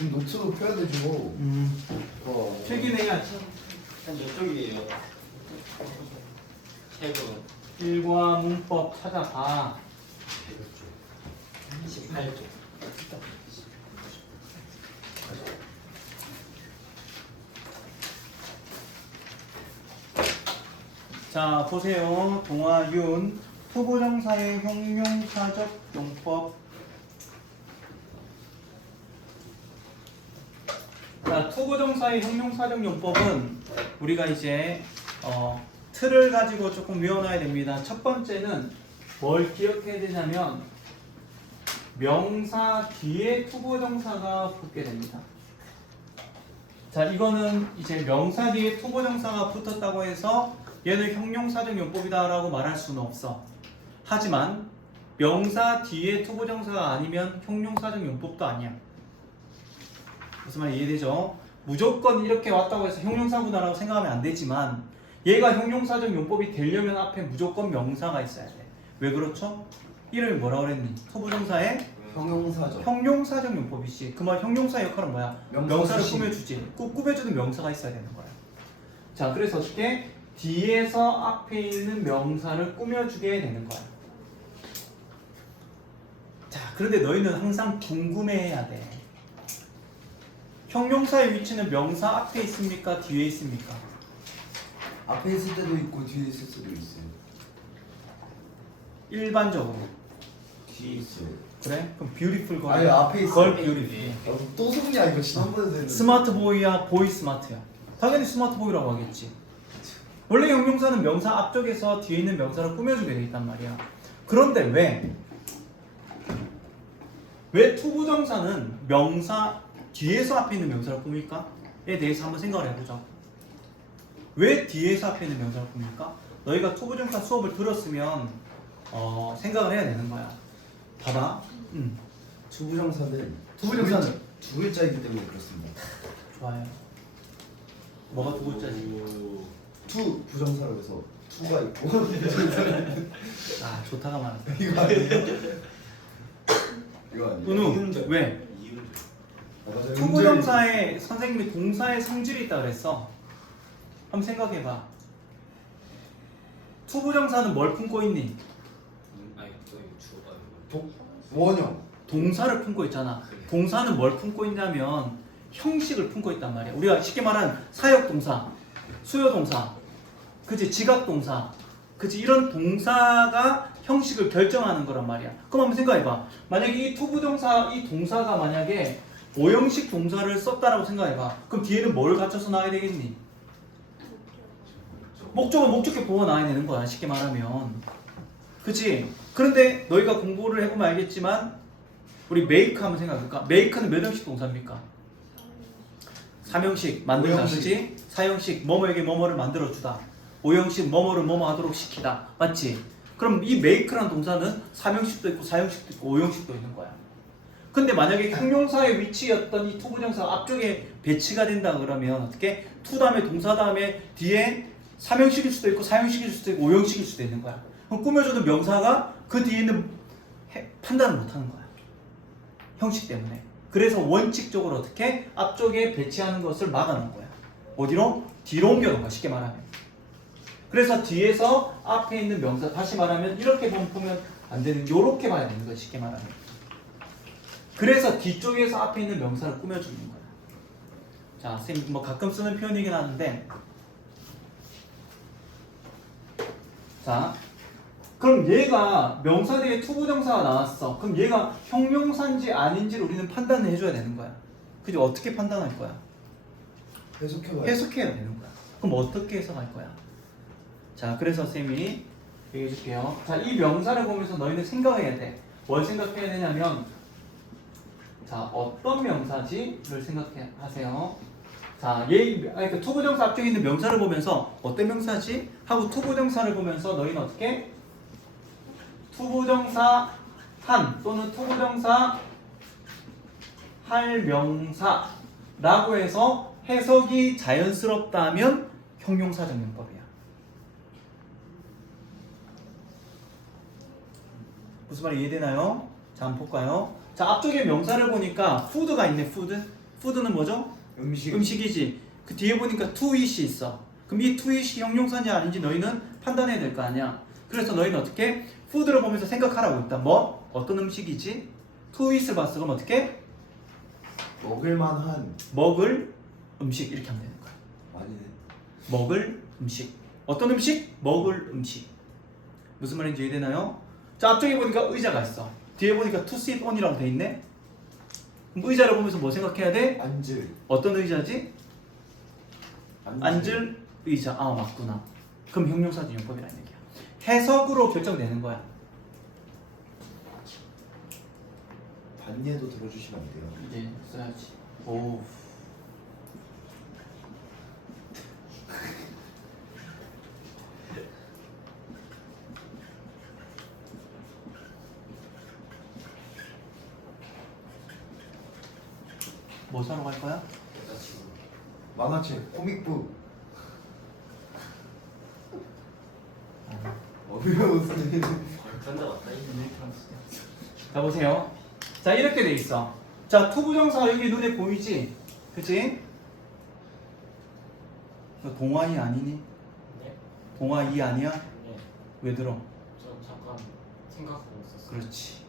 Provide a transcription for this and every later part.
지금 노트로 펴야 되죠. 필기내야지. 몇 쪽이에요? 책은 일과 문법 찾아봐. 18쪽. 자, 보세요. 동아윤 투부정사의 형용사적 용법. 자, 투부정사의 형용사적 용법은 우리가 이제 틀을 가지고 조금 외워놔야 됩니다. 첫 번째는 뭘 기억해야 되냐면 명사 뒤에 투부정사가 붙게 됩니다. 자, 이거는 이제 명사 뒤에 투부정사가 붙었다고 해서 얘는 형용사적 용법이다라고 말할 수는 없어. 하지만 명사 뒤에 투부정사가 아니면 형용사적 용법도 아니야. 무슨 말 이해되죠? 무조건 이렇게 왔다고 해서 형용사구나라고 생각하면 안 되지만 얘가 형용사적 용법이 되려면 앞에 무조건 명사가 있어야 돼. 왜 그렇죠? 이름이 뭐라고 그랬니? 투부정사의 형용사죠. 형용사적 용법이지. 그 말 형용사 역할은 뭐야? 명사 명사를 수신. 꾸며주지. 꾸며주는 명사가 있어야 되는 거야. 자, 그래서 어떻게? 뒤에서 앞에 있는 명사를 꾸며주게 되는 거야. 자, 그런데 너희는 항상 궁금해해야 돼. 형용사의 위치는 명사 앞에 있습니까? 뒤에 있습니까? 앞에 있을 때도 있고 뒤에 있을 때도 있어요. 일반적으로. 뒤에 있어요. 그래? 그럼 beautiful 걸. 아니, 앞에 있어. 걸 beautiful. 또 속냐 이거 지난번에 되는. 스마트 보이야, 보이 스마트야. 당연히 스마트 보이라고 하겠지. 원래 형용사는 명사 앞쪽에서 뒤에 있는 명사를 꾸며주게 돼 있단 말이야. 그런데 왜 투부정사는 명사 뒤에서 앞에 있는 명사를 꾸밀까?에 대해서 한번 생각을 해보자. 왜 뒤에서 앞에 있는 명사를 꾸밀까? 너희가 투부정사 수업을 들었으면 생각을 해야 되는 거야. 봐봐. 투부정사는 두 글자이기 때문에 그렇습니다. 좋아요. 뭐가 두 글자지? 투 부정사로 해서 투가 있고 아, 좋다가 말한다. 이거 아니에요? 이거 아니에요? 은우, 왜? 투부정사에 선생님이 동사의 성질이 있다 그랬어. 한번 생각해봐. 투부정사는 뭘 품고 있니? 아니 저기 주어 원형. 동사를 품고 있잖아. 동사는 뭘 품고 있냐면 형식을 품고 있단 말이야. 우리가 쉽게 말하는 사역동사, 수요동사, 그치, 지각동사, 그치, 이런 동사가 형식을 결정하는 거란 말이야. 그럼 한번 생각해봐. 만약에 이 투부정사, 이 동사가 만약에 오형식 동사를 썼다라고 생각해봐. 그럼 뒤에는 뭘 갖춰서 나와야 되겠니? 목적은 목적격 보호가 나와야 되는 거야. 쉽게 말하면. 그치? 그런데 너희가 공부를 해보면 알겠지만 우리 make 한번 생각해볼까? make는 몇 형식 동사입니까? 3형식 만들다, 오형식. 그치? 4형식 뭐뭐에게 뭐뭐를 만들어주다. 5형식 뭐뭐를 뭐뭐 하도록 시키다. 맞지? 그럼 이 make라는 동사는 3형식도 있고 4형식도 있고 5형식도 있는 거야. 근데 만약에 형용사의 위치였던 이 투부정사가 앞쪽에 배치가 된다 그러면 어떻게? 투 다음에 동사 다음에 뒤에 3형식일 수도 있고 4형식일 수도 있고 5형식일 수도 있는 거야. 그럼 꾸며주는 명사가 그 뒤에는 판단을 못하는 거야. 형식 때문에. 그래서 원칙적으로 어떻게? 앞쪽에 배치하는 것을 막아놓은 거야. 어디로? 뒤로 옮겨놓은 거야. 쉽게 말하면. 그래서 뒤에서 앞에 있는 명사, 다시 말하면 이렇게 보면 안 되는, 요렇게 봐야 되는 거야. 쉽게 말하면. 그래서 뒤쪽에서 앞에 있는 명사를 꾸며주는 거야. 자, 선생님 뭐 가끔 쓰는 표현이긴 하는데, 자, 그럼 얘가 명사 뒤에 투부정사가 나왔어. 그럼 얘가 형용사인지 아닌지를 우리는 판단을 해줘야 되는 거야. 그지? 어떻게 판단할 거야? 해석해봐요. 해석해야 되는 거야. 그럼 어떻게 해석할 거야? 자, 그래서 쌤이 얘기해 줄게요. 자, 이 명사를 보면서 너희는 생각해야 돼. 뭘 생각해야 되냐면, 자, 어떤 명사지?를 생각하세요. 자, 그러니까 투부정사 앞쪽에 있는 명사를 보면서 어떤 명사지? 하고 투부정사를 보면서 너희는 어떻게? 투부정사 한 또는 투부정사 할 명사라고 해서 해석이 자연스럽다면 형용사적 용법이야. 무슨 말이 이해되나요? 자, 한번 볼까요? 자, 앞쪽에 명사를 보니까 food가 있네. food. 푸드는 뭐죠? 음식. 음식이지. 그 뒤에 보니까 to eat이 있어. 그럼 이 to eat이 형용사인지 아닌지 너희는 판단해야 될 거 아니야. 그래서 너희는 어떻게? 푸드를 보면서 생각하라고 했다. 뭐? 어떤 음식이지? to eat을 봤어. 그럼 어떻게? 먹을만한. 먹을 음식 이렇게 하면 되는 거야. 아니네. 먹을 음식. 어떤 음식? 먹을 음식. 무슨 말인지 이해되나요? 자, 앞쪽에 보니까 의자가 있어. 뒤에 보니까 to sit on이라고 돼 있네. 그럼 의자를 보면서 뭐 생각해야 돼? 앉을. 어떤 의자지? 앉을 의자. 아, 맞구나. 그럼 형용사적 용법이라는 얘기야. 해석으로 결정되는 거야. 반예도 들어주시면 안 돼요. 이제 써야지. 오. 뭐 사러 갈 거야? 여자친구. 만화책, 코믹북. 어려운 선생님. 벌써 왔다 이제. 자, 보세요. 자, 이렇게 돼 있어. 자, 투부정사 여기 눈에 보이지? 그치? 너 동아이 아니니? 네? 동아이 아니야? 네. 왜 들어? 저 잠깐 생각하고 있었어요. 그렇지.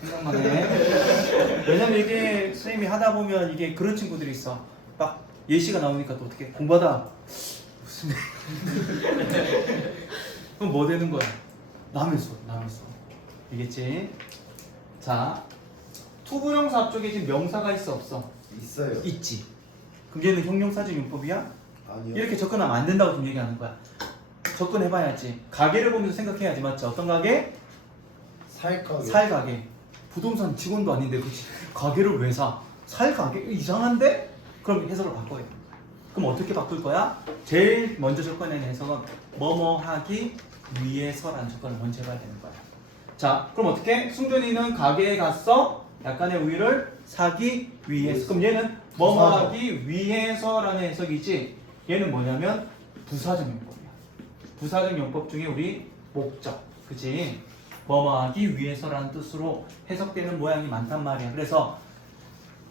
생각만 해. 왜냐면 이게 선생님이 하다 보면 이게 그런 친구들이 있어. 막 예시가 나오니까 또 어떻게 공부하다 무슨 그럼 뭐 되는 거야? 남의 수. 알겠지? 자, 투부정사 앞쪽에 지금 명사가 있어 없어? 있어요. 있지. 그럼 얘는 형용사적 용법이야? 아니요. 이렇게 접근하면 안 된다고 좀 얘기하는 거야. 접근해봐야지. 가게를 보면서 생각해야지, 맞지? 어떤 가게? 살 가게. 살 가게. 부동산 직원도 아닌데 그치? 가게를 왜 사? 살 가게? 이상한데? 그럼 해석을 바꿔야 돼. 그럼 어떻게 바꿀 거야? 제일 먼저 접근하는 해석은 뭐뭐 하기 위해서라는 접근을 먼저 해봐야 되는 거야. 자, 그럼 어떻게? 승준이는 가게에 갔어? 약간의 우유를 사기 위해서. 그럼 얘는 뭐뭐 하기 위해서라는 해석이지. 얘는 뭐냐면 부사적 용법이야. 부사적 용법 중에 우리 목적, 그치? 뭐뭐 하기 위해서라는 뜻으로 해석되는 모양이 많단 말이야. 그래서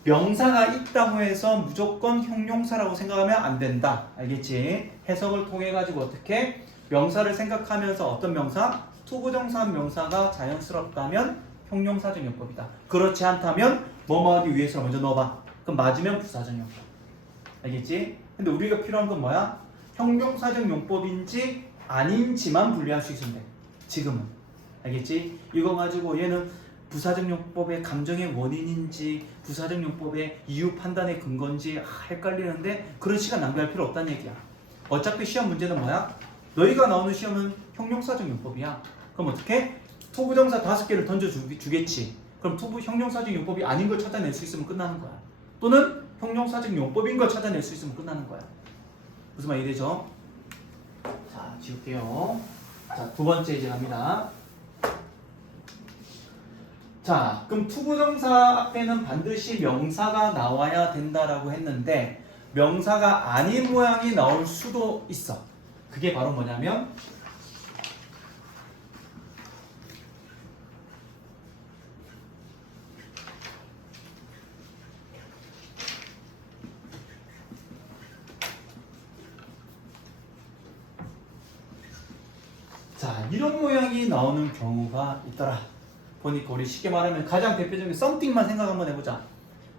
명사가 있다고 해서 무조건 형용사라고 생각하면 안 된다. 알겠지? 해석을 통해 가지고 어떻게 명사를 생각하면서 어떤 명사? 투부정사한 명사가 자연스럽다면 형용사적 용법이다. 그렇지 않다면 뭐뭐 하기 위해서 먼저 넣어봐. 그럼 맞으면 부사적 용법. 알겠지? 근데 우리가 필요한 건 뭐야? 형용사적 용법인지 아닌지만 분리할 수 있으면 돼. 지금은. 알겠지? 이거 가지고 얘는 부사적 용법의 감정의 원인인지 부사적 용법의 이유 판단의 근거인지 헷갈리는데 그런 시간 낭비할 필요 없다는 얘기야. 어차피 시험 문제는 뭐야? 너희가 나오는 시험은 형용사적 용법이야. 그럼 어떻게? 투부정사 5개를 던져주겠지. 그럼 형용사적 용법이 아닌 걸 찾아낼 수 있으면 끝나는 거야. 또는 형용사적 용법인 걸 찾아낼 수 있으면 끝나는 거야. 무슨 말 이해되죠? 자, 지울게요. 자, 두 번째 이제 갑니다. 자, 그럼 투부정사 앞에는 반드시 명사가 나와야 된다라고 했는데 명사가 아닌 모양이 나올 수도 있어. 그게 바로 뭐냐면 자, 이런 모양이 나오는 경우가 있더라. 보니까 우리 쉽게 말하면 가장 대표적인 something만 생각 한번 해보자.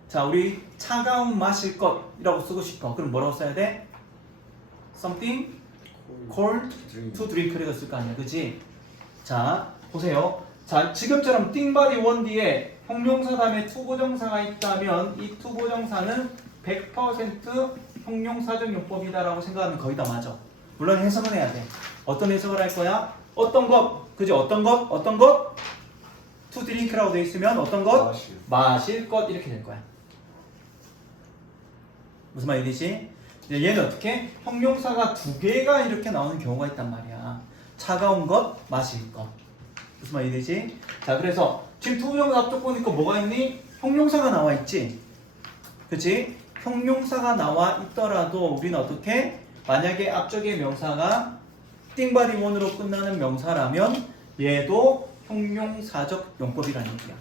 자, 우리 차가운 마실 것이라고 쓰고 싶어. 그럼 뭐라고 써야 돼? something cold to drink를 쓸 거 아니야, 그치? 자, 보세요. 자, 지금처럼 띵바디 원 뒤에 형용사 다음에 투부정사가 있다면 이 투부정사는 100% 형용사적 용법이다라고 생각하면 거의 다 맞아. 물론 해석은 해야 돼. 어떤 해석을 할 거야? 어떤 것, 그지? 어떤 것? to drink라고 돼 있으면 어떤 것? 마실 것 이렇게 될 거야. 무슨 말이지? 얘는 어떻게? 형용사가 2개가 이렇게 나오는 경우가 있단 말이야. 차가운 것, 마실 것. 무슨 말이 되지? 자, 그래서 지금 투부정사 앞쪽 보니까 뭐가 있니? 형용사가 나와 있지? 그치? 형용사가 나와 있더라도 우리는 어떻게? 만약에 앞쪽에 명사가 띵바디 원으로 끝나는 명사라면 얘도 형용사적 용법이라는 얘기야.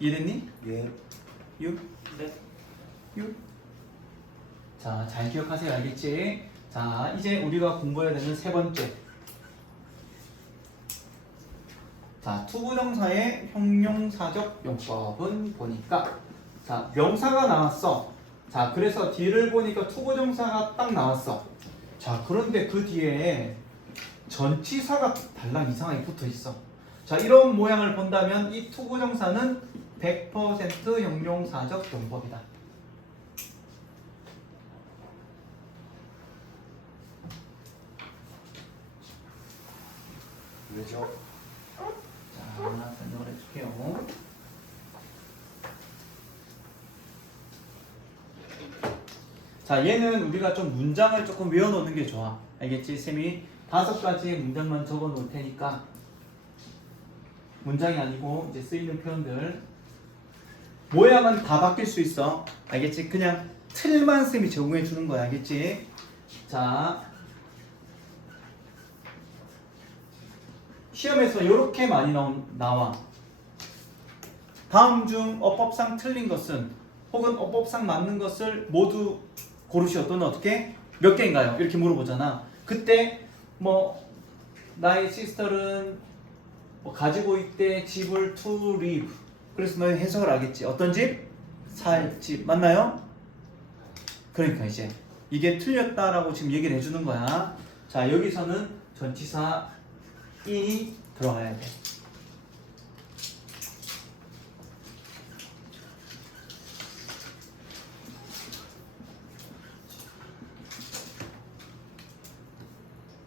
이해됐니? 예. 6? 네. 6? 자, 잘 기억하세요. 알겠지? 자, 이제 우리가 공부해야 되는 세 번째. 자, 투부정사의 형용사적 용법은 보니까 자, 명사가 나왔어. 자, 그래서 뒤를 보니까 투부정사가 딱 나왔어. 자, 그런데 그 뒤에 전치사가 달랑 이상하게 붙어 있어. 자, 이런 모양을 본다면 이 투부정사는 100% 형용사적 용법이다. 왜죠? 자, 설명을 해줄게요. 자, 얘는 우리가 좀 문장을 조금 외워놓는 게 좋아. 알겠지? 쌤이 5가지의 문장만 적어 놓을 테니까 문장이 아니고 이제 쓰이는 표현들 모양은 다 바뀔 수 있어. 알겠지? 그냥 틀만 쌤이 제공해 주는 거야. 알겠지? 자, 시험에서 이렇게 많이 나와. 다음 중 어법상 틀린 것은 혹은 어법상 맞는 것을 모두 고르시오 또는 어떻게 몇 개인가요? 이렇게 물어보잖아. 그때 뭐 나의 시스터는 뭐 가지고 있대 집을 to live. 그래서 너희 해석을 하겠지. 어떤 집? 살 집. 맞나요? 그러니까 이제 이게 틀렸다라고 지금 얘기를 해주는 거야. 자, 여기서는 전치사 in이 들어가야 돼.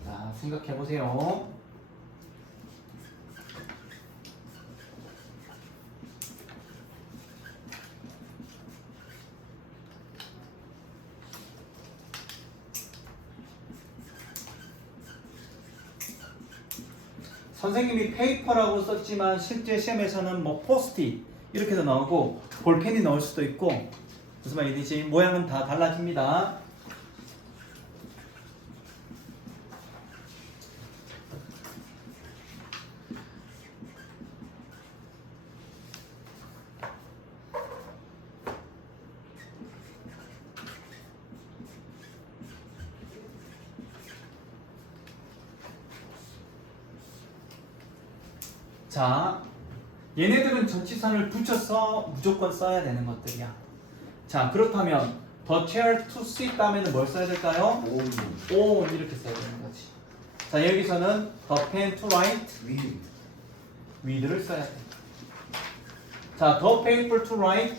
자, 생각해 보세요. 선생님이 페이퍼라고 썼지만 실제 시험에서는 뭐 포스트잇 이렇게도 나오고 볼펜이 나올 수도 있고 무슨 말이지? 모양은 다 달라집니다. 자, 얘네들은 전치사를 붙여서 무조건 써야 되는 것들이야. 자, 그렇다면 the chair to sit 다음에는 뭘 써야 될까요? on 이렇게 써야 되는 거지. 자, 여기서는 the pen to write with를 써야 돼. 자, the paper to write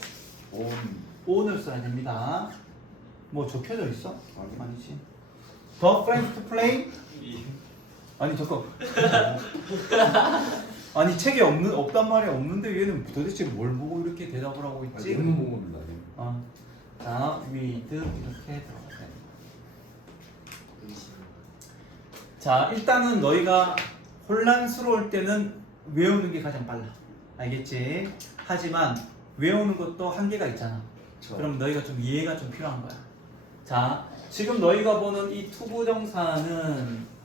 on을 써야 됩니다. 뭐 적혀져 있어? 아니지. the friend to play 아니 잠깐. 아니 책에 없단 말이야. 없는데 얘는 도대체 뭘 보고 이렇게 대답을 하고 있지? 너무 먹는다. 자, with 이렇게 들어가야 돼. 자, 일단은 너희가 혼란스러울 때는 외우는 게 가장 빨라. 알겠지? 하지만 외우는 것도 한계가 있잖아. 그럼 너희가 좀 이해가 좀 필요한 거야. 자, 지금 너희가 보는 이 투부정사는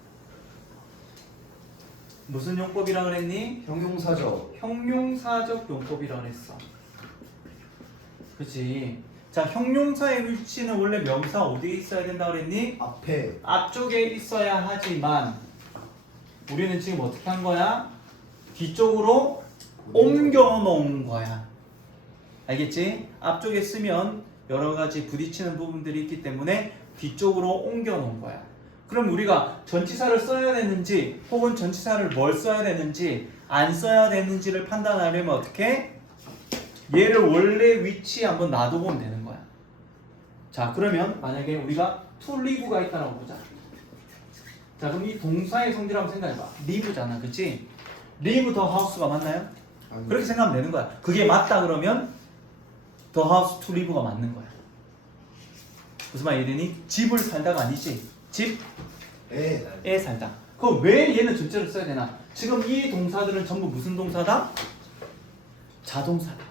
무슨 용법이라 그랬니? 형용사적 용법이라 그랬어. 그치? 자, 형용사의 위치는 원래 명사 어디에 있어야 된다 그랬니? 앞에 앞쪽에 있어야 하지만 우리는 지금 어떻게 한 거야? 뒤쪽으로 옮겨 놓은 거야. 알겠지? 앞쪽에 쓰면 여러 가지 부딪히는 부분들이 있기 때문에 뒤쪽으로 옮겨 놓은 거야. 그럼 우리가 전치사를 써야 되는지 혹은 전치사를 뭘 써야 되는지 안 써야 되는지를 판단하려면 어떻게? 얘를 원래 위치에 한번 놔두면 되는 거야. 자, 그러면 만약에 우리가 to live가 있다고 보자. 자, 그럼 이 동사의 성질 한번 생각해봐. live잖아, 그치? live the house가 맞나요? 그렇게 생각하면 되는 거야. 그게 맞다 그러면 the house to live가 맞는 거야. 무슨 말 이러니? 집을 살다가 아니지. 집에 살다. 그럼 왜 얘는 전체를 써야 되나? 지금 이 동사들은 전부 무슨 동사다? 자동사다.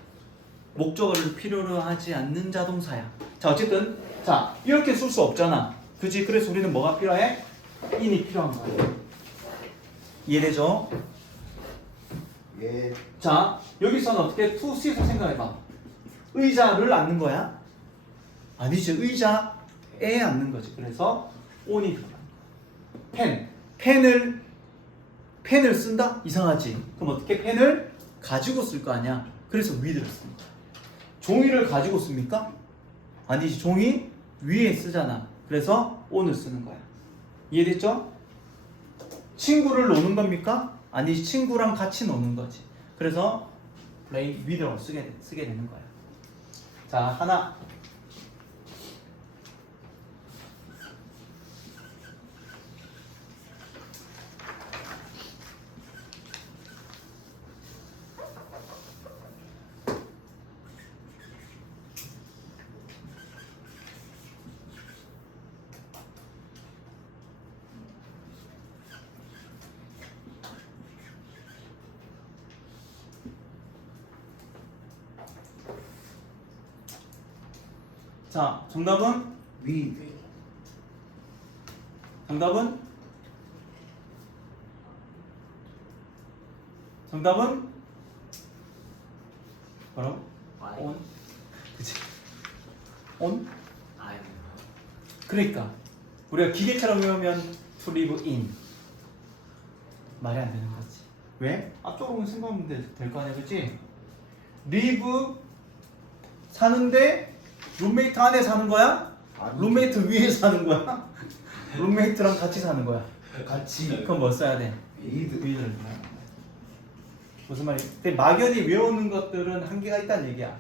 목적어를 필요로 하지 않는 자동사야. 자, 어쨌든 자, 이렇게 쓸 수 없잖아. 그지? 그래서 우리는 뭐가 필요해? in이 필요한 거야. 이해되죠? 예. 자, 여기서는 어떻게 to sit을 생각해봐. 의자를 앉는 거야? 아니지. 의자에 앉는 거지. 그래서 on이 들어가. 펜을 쓴다? 이상하지. 그럼 어떻게 펜을 가지고 쓸 거 아니야? 그래서 with를 씁니다. 종이를 가지고 씁니까? 아니지. 종이 위에 쓰잖아. 그래서 on을 쓰는 거야. 이해됐죠? 친구를 노는 겁니까? 아니지. 친구랑 같이 노는 거지. 그래서 play with를 쓰게 되는 거야. 자, 하나. 자, 정답은? 위. 정답은? 정답은? 뭐라고? 와이. on? 그치? on? 아이. 그러니까 우리가 기계처럼 외우면 to live in 말이 안 되는 거지. 왜? 앞쪽으로 생각하면 될 거 아니야, 그치? live 사는데 룸메이트 안에 사는 거야? 아니. 룸메이트 위에 사는 거야? 룸메이트랑 같이 사는 거야? 같이. 그럼 뭐 써야 돼? 위드. 위를 무슨 말이야? 근데 막연히 외우는 것들은 한계가 있다는 얘기야.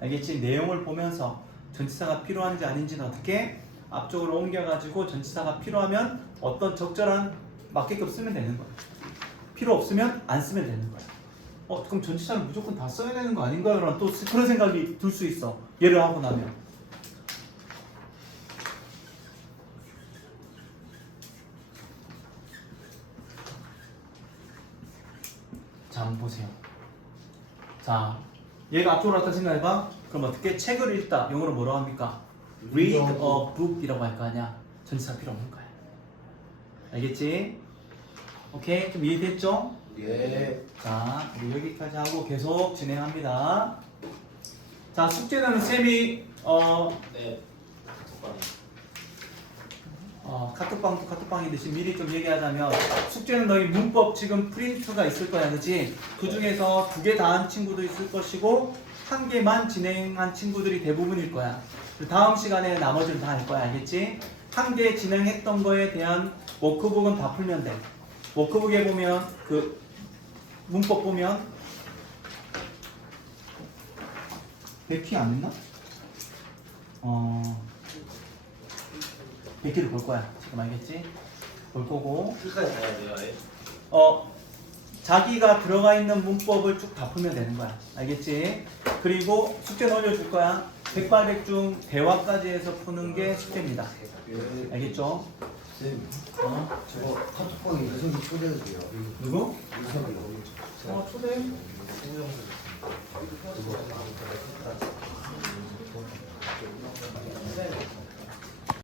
알겠지? 내용을 보면서 전치사가 필요한지 아닌지는 어떻게 앞쪽으로 옮겨가지고 전치사가 필요하면 어떤 적절한 맞게끔 쓰면 되는 거야. 필요 없으면 안 쓰면 되는 거야. 그럼 전치사를 무조건 다 써야 되는 거 아닌가? 라는 또 그런 생각이 들 수 있어. 얘를 하고 나면. 자, 한번 보세요. 자, 얘가 앞쪽으로 왔다 생각해봐. 그럼 어떻게 책을 읽다. 영어로 뭐라고 합니까? Read a book이라고 할 거 아니야. 전치사 필요 없는 거야. 알겠지? 오케이? 좀 이해됐죠? 예. 자, 우리 여기까지 하고 계속 진행합니다. 자, 숙제는 쌤이 네. 카톡방도 카톡방이듯이 미리 좀 얘기하자면 숙제는 너희 문법 지금 프린트가 있을 거야, 그치? 그 중에서 2개 다 한 친구도 있을 것이고 1개만 진행한 친구들이 대부분일 거야. 다음 시간에 나머지는 다 할 거야, 알겠지? 1개 진행했던 거에 대한 워크북은 다 풀면 돼. 워크북에 보면 그 문법 보면 100키 안 했나? 100키를 볼 거야. 지금 알겠지? 볼 거고 끝까지 가야 돼요, 아예. 자기가 들어가 있는 문법을 쭉 다 풀면 되는 거야. 알겠지? 그리고 숙제는 올려줄 거야. 백발백중 대화까지 해서 푸는 게 숙제입니다. 예. 알겠죠? 쌤. 저거 카톡방에 유석이 초대해도 돼요. 누구? 유석이. 초대. 그거.